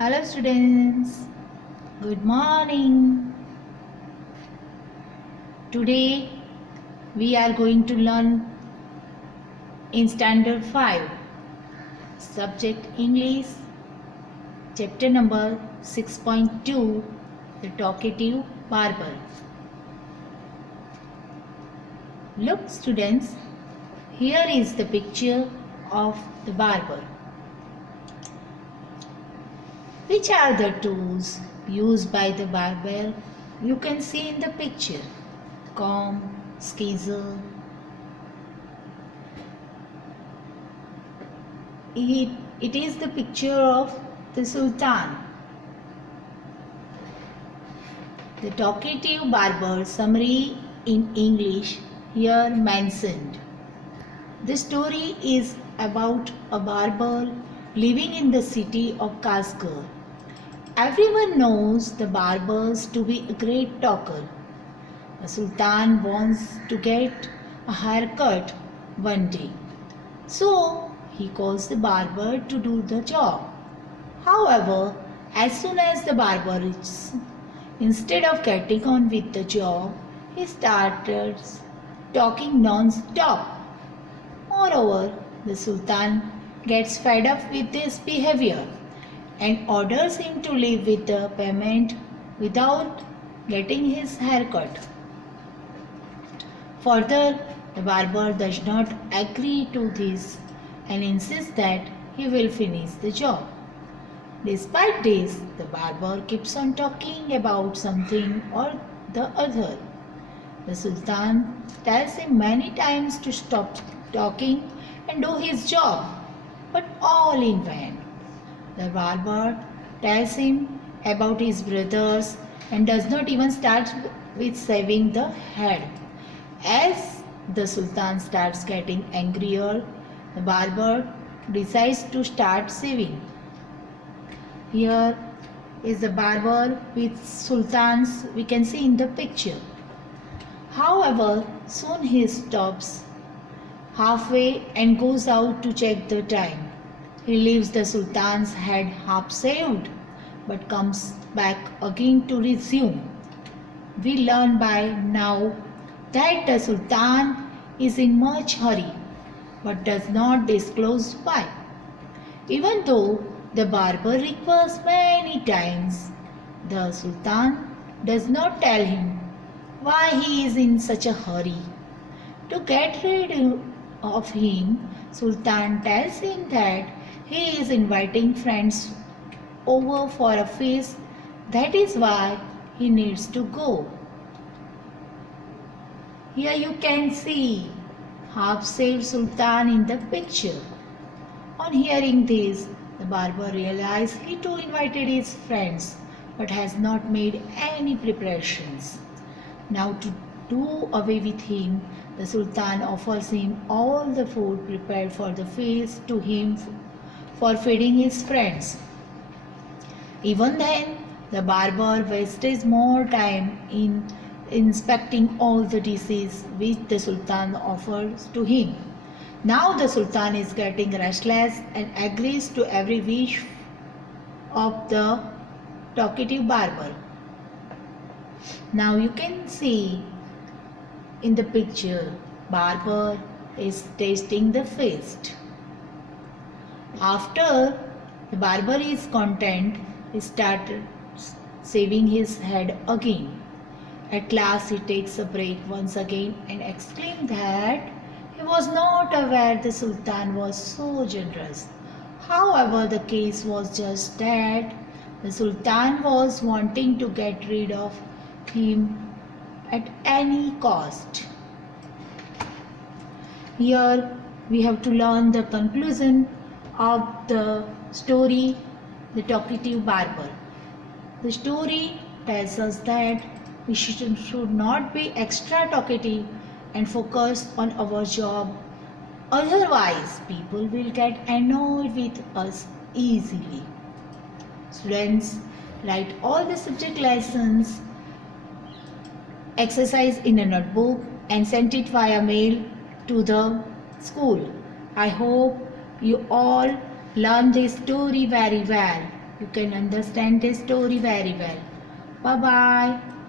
Hello students, good morning. Today we are going to learn in standard 5, subject English, chapter number 6.2, the talkative barber. Look students, here is the picture of the barber. Which are the tools used by the barber? You can see in the picture. Comb, scissor. It is the picture of the Sultan. The talkative barber summary in English here mentioned. The story is about a barber living in the city of Kashgar. Everyone knows the barbers to be a great talker. The Sultan wants to get a haircut one day. So he calls the barber to do the job. However, as soon as the barber reaches, instead of getting on with the job, he starts talking non-stop. Moreover, the Sultan gets fed up with this behavior and orders him to leave with the payment without getting his haircut. Further, the barber does not agree to this and insists that he will finish the job. Despite this, the barber keeps on talking about something or the other. The Sultan tells him many times to stop talking and do his job, but all in vain. The barber tells him about his brothers and does not even start with shaving the head. As the Sultan starts getting angrier, the barber decides to start shaving. Here is the barber with sultans we can see in the picture. However, soon he stops halfway and goes out to check the time. He leaves the sultan's head half shaved but comes back again to resume. We learn by now that the sultan is in much hurry but does not disclose why. Even though the barber requests many times, the sultan does not tell him why he is in such a hurry. To get rid of him, Sultan tells him that he is inviting friends over for a feast. That is why he needs to go. Here you can see half-shaved Sultan in the picture. On hearing this, the barber realized he too invited his friends but has not made any preparations. Now to do away with him, the Sultan offers him all the food prepared for the feast to him for feeding his friends. Even then, the barber wastes more time in inspecting all the dishes which the Sultan offers to him. Now the Sultan is getting restless and agrees to every wish of the talkative barber. Now you can see in the picture, barber is tasting the feast. After the barber is content, he started shaving his head again. At last he takes a break once again and exclaims that he was not aware the Sultan was so generous. However, the case was just that the Sultan was wanting to get rid of him at any cost. Here we have to learn the conclusion of the story, The Talkative Barber. The story tells us that we should not be extra talkative and focus on our job. Otherwise, people will get annoyed with us easily. Students, write all the subject lessons exercise in a notebook and send it via mail to the school. I hope you all learn this story very well. you can understand this story very well. Bye bye.